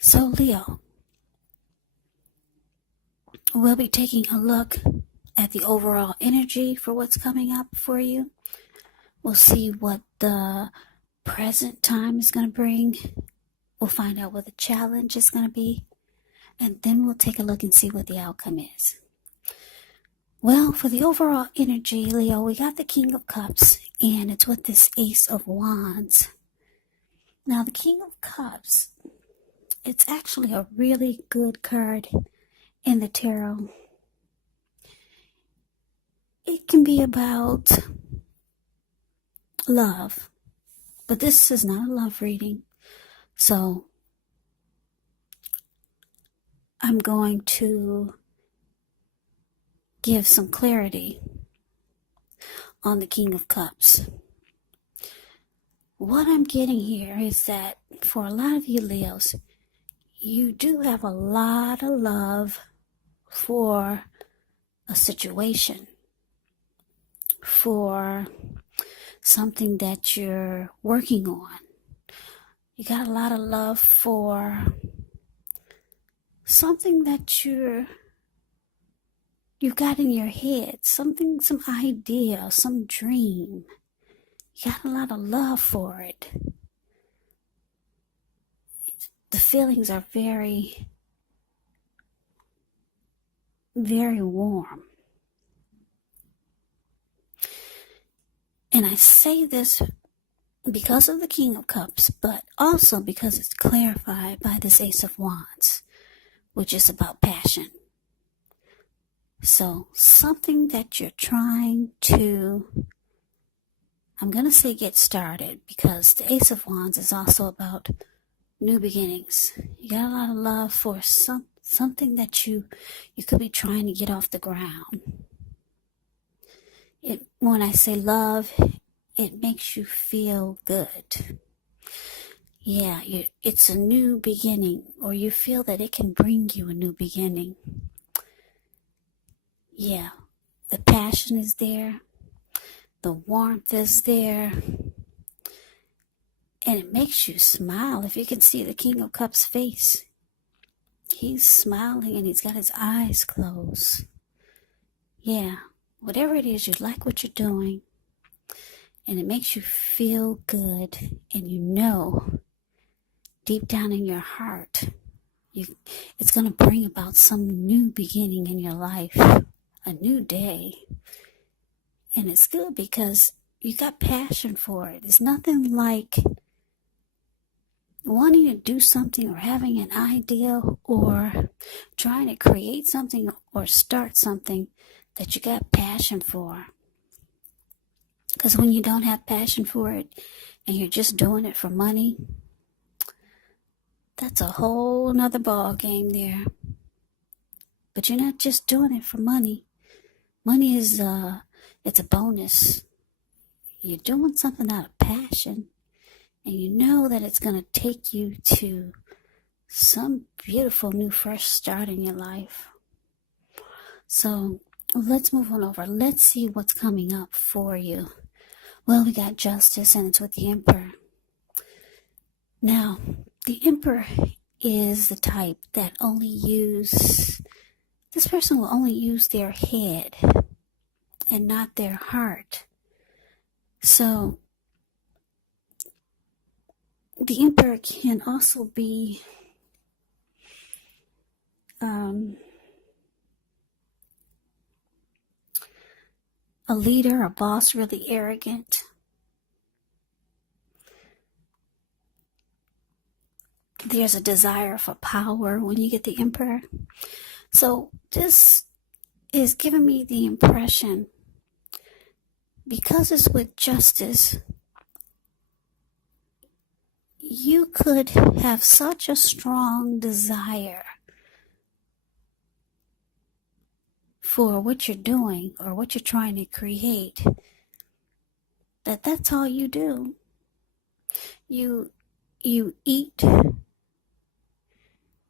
So, Leo, we'll be taking a look at the overall energy for what's coming up for you. We'll see what the present time is going to bring. We'll find out what the challenge is going to be. And then we'll take a look and see what the outcome is. Well, for the overall energy, Leo, we got the King of Cups, and it's with this Ace of Wands. Now, the King of Cups, it's actually a really good card in the tarot. It can be about love, but this is not a love reading. So I'm going to give some clarity on the King of Cups. What I'm getting here is that for a lot of you Leos, you do have a lot of love for a situation, for something that you're working on. You got a lot of love for something that you've got in your head, some idea, some dream. You got a lot of love for it. The feelings are very, very warm. And I say this because of the King of Cups, but also because it's clarified by this Ace of Wands, which is about passion. So something that you're trying to, I'm going to say get started, because the Ace of Wands is also about new beginnings. You got a lot of love for something that you could be trying to get off the ground. When I say love, it makes you feel good. Yeah, it's a new beginning, or you feel that it can bring you a new beginning. Yeah, the passion is there, the warmth is there, and it makes you smile. If you can see the King of Cups' face, he's smiling and he's got his eyes closed. Yeah, whatever it is, you like what you're doing, and it makes you feel good, and you know deep down in your heart, it's going to bring about some new beginning in your life, a new day. And it's good because you got passion for it. It's nothing like wanting to do something or having an idea or trying to create something or start something that you got passion for. Because when you don't have passion for it and you're just doing it for money, that's a whole nother ball game there. But you're not just doing it for money. Money is it's a bonus. You're doing something out of passion, and you know that it's going to take you to some beautiful new fresh start in your life. So let's move on over. Let's see what's coming up for you. Well, we got Justice, and it's with the Emperor. Now, the Emperor is the type that this person will only use their head and not their heart. So the Emperor can also be a leader, a boss, really arrogant. There's a desire for power when you get the Emperor. So this is giving me the impression, because it's with Justice, you could have such a strong desire for what you're doing or what you're trying to create, that's all you do. You eat,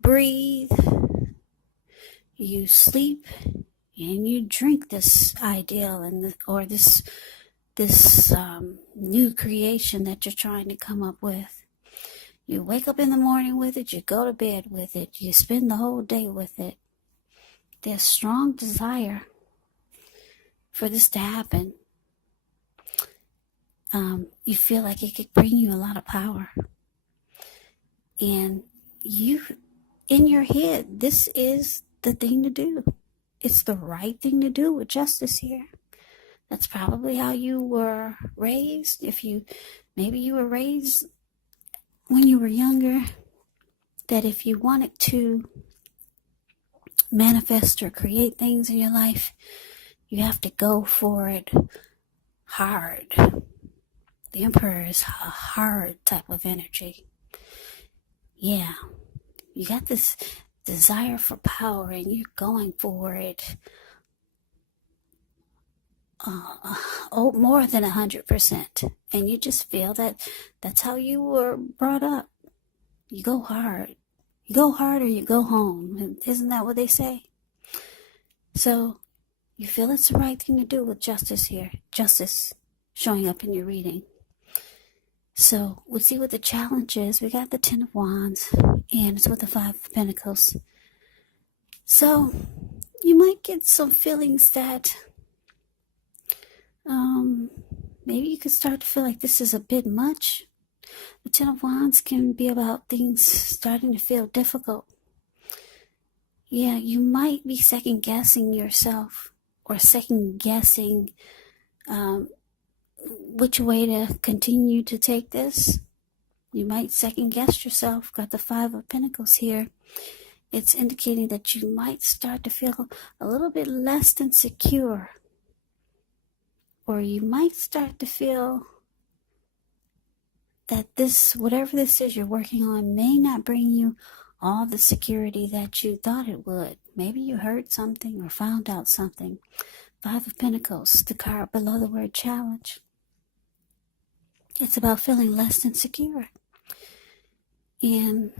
breathe, you sleep, and you drink this ideal or this new creation that you're trying to come up with. You wake up in the morning with it, you go to bed with it, you spend the whole day with it. There's strong desire for this to happen. You feel like it could bring you a lot of power. And you, in your head, this is the thing to do. It's the right thing to do with justice here. That's probably how you were raised. Maybe you were raised when you were younger, that if you wanted to manifest or create things in your life, you have to go for it hard. The Emperor is a hard type of energy. Yeah, you got this desire for power and you're going for it more than 100%. And you just feel that that's how you were brought up. You go hard. You go hard or you go home. Isn't that what they say? So you feel it's the right thing to do with justice here. Justice showing up in your reading. So we'll see what the challenge is. We got the 10 of Wands and it's with the 5 of Pentacles. So you might get some feelings that maybe you could start to feel like this is a bit much. The 10 of Wands can be about things starting to feel difficult. Yeah, you might be second guessing yourself or second guessing which way to continue to take this. You might second guess yourself. Got the 5 of Pentacles here. It's indicating that you might start to feel a little bit less than secure. Or you might start to feel that this, whatever this is you're working on, may not bring you all the security that you thought it would. Maybe you heard something or found out something. 5 of Pentacles, the card below the word challenge. It's about feeling less than secure. And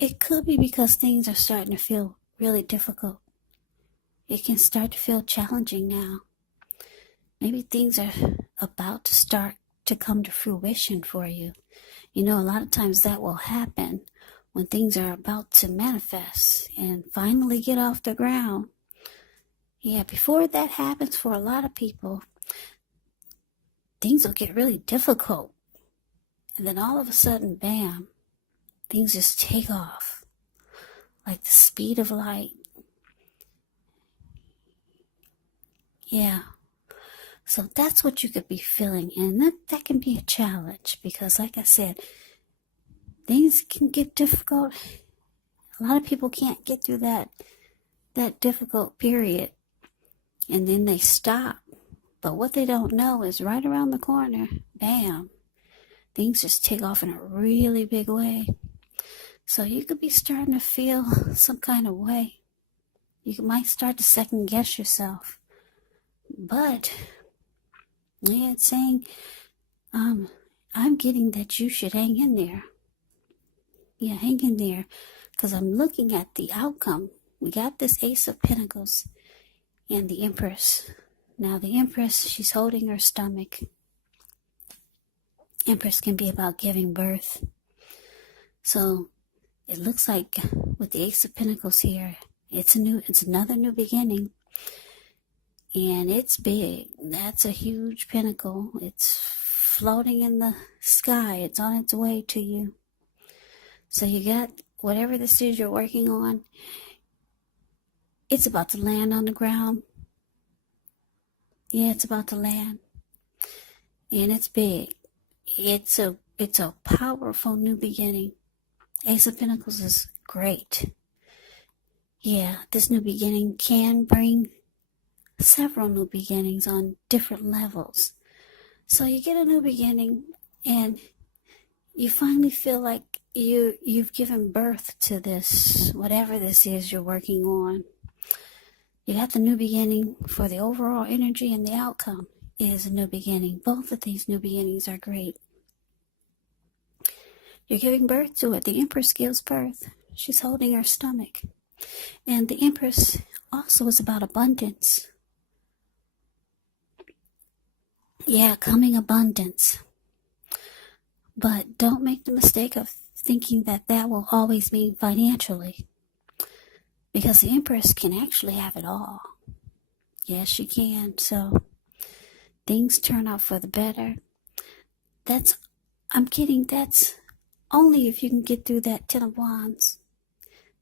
it could be because things are starting to feel really difficult. It can start to feel challenging now. Maybe things are about to start to come to fruition for you. You know, a lot of times that will happen when things are about to manifest and finally get off the ground. Yeah, before that happens for a lot of people, things will get really difficult. And then all of a sudden, bam, things just take off like the speed of light. Yeah. So that's what you could be feeling. And that can be a challenge because, like I said, things can get difficult. A lot of people can't get through that difficult period. And then they stop. But what they don't know is right around the corner, bam, things just take off in a really big way. So you could be starting to feel some kind of way. You might start to second guess yourself. But yeah, it's saying, I'm getting that you should hang in there. Yeah, hang in there. Because I'm looking at the outcome. We got this Ace of Pentacles and the Empress. Now the Empress, she's holding her stomach. Empress can be about giving birth. So it looks like with the Ace of Pentacles here, it's another new beginning. And it's big. That's a huge pinnacle. It's floating in the sky. It's on its way to you. So you got whatever this is you're working on. It's about to land on the ground. Yeah, it's about to land. And it's big. It's a powerful new beginning. Ace of Pentacles is great. Yeah, this new beginning can bring several new beginnings on different levels. So you get a new beginning and you finally feel like you've given birth to this, whatever this is you're working on. You got the new beginning for the overall energy, and the outcome is a new beginning. Both of these new beginnings are great. You're giving birth to it. The Empress gives birth. She's holding her stomach. And the Empress also is about abundance. Yeah, coming abundance. But don't make the mistake of thinking that that will always mean financially, because the Empress can actually have it all. Yes, she can. So things turn out for the better. I'm kidding, that's only if you can get through that Ten of Wands.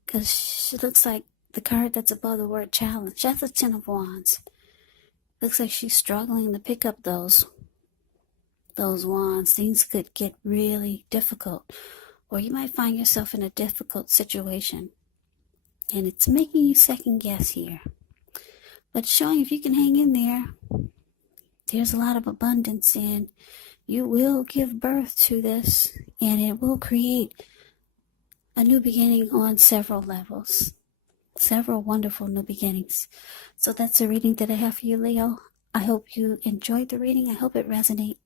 Because she looks like the card that's above the word challenge. That's a Ten of Wands. Looks like she's struggling to pick up those wands. Things could get really difficult. Or you might find yourself in a difficult situation. And it's making you second guess here. But showing if you can hang in there, there's a lot of abundance, and you will give birth to this, and it will create a new beginning on several levels. Several wonderful new beginnings. So that's the reading that I have for you, Leo. I hope you enjoyed the reading. I hope it resonates.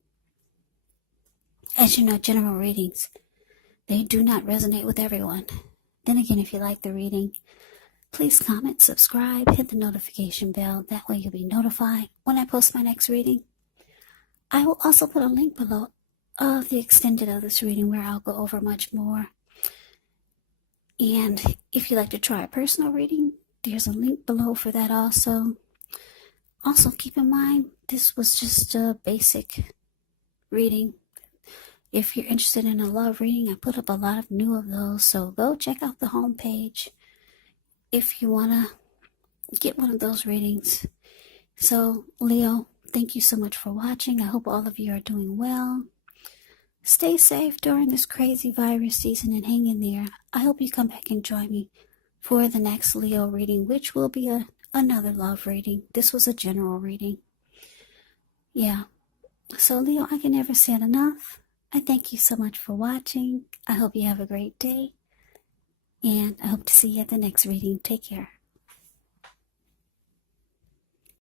As you know, general readings, they do not resonate with everyone. Then again, if you like the reading, please comment, subscribe, hit the notification bell. That way you'll be notified when I post my next reading. I will also put a link below of the extended of this reading where I'll go over much more. And if you'd like to try a personal reading, there's a link below for that also. Also, keep in mind, this was just a basic reading. If you're interested in a love reading, I put up a lot of new of those, so go check out the homepage if you want to get one of those readings. So, Leo, thank you so much for watching. I hope all of you are doing well. Stay safe during this crazy virus season and hang in there. I hope you come back and join me for the next Leo reading, which will be another love reading. This was a general reading. Yeah. So, Leo, I can never say it enough. I thank you so much for watching. I hope you have a great day. And I hope to see you at the next reading. Take care.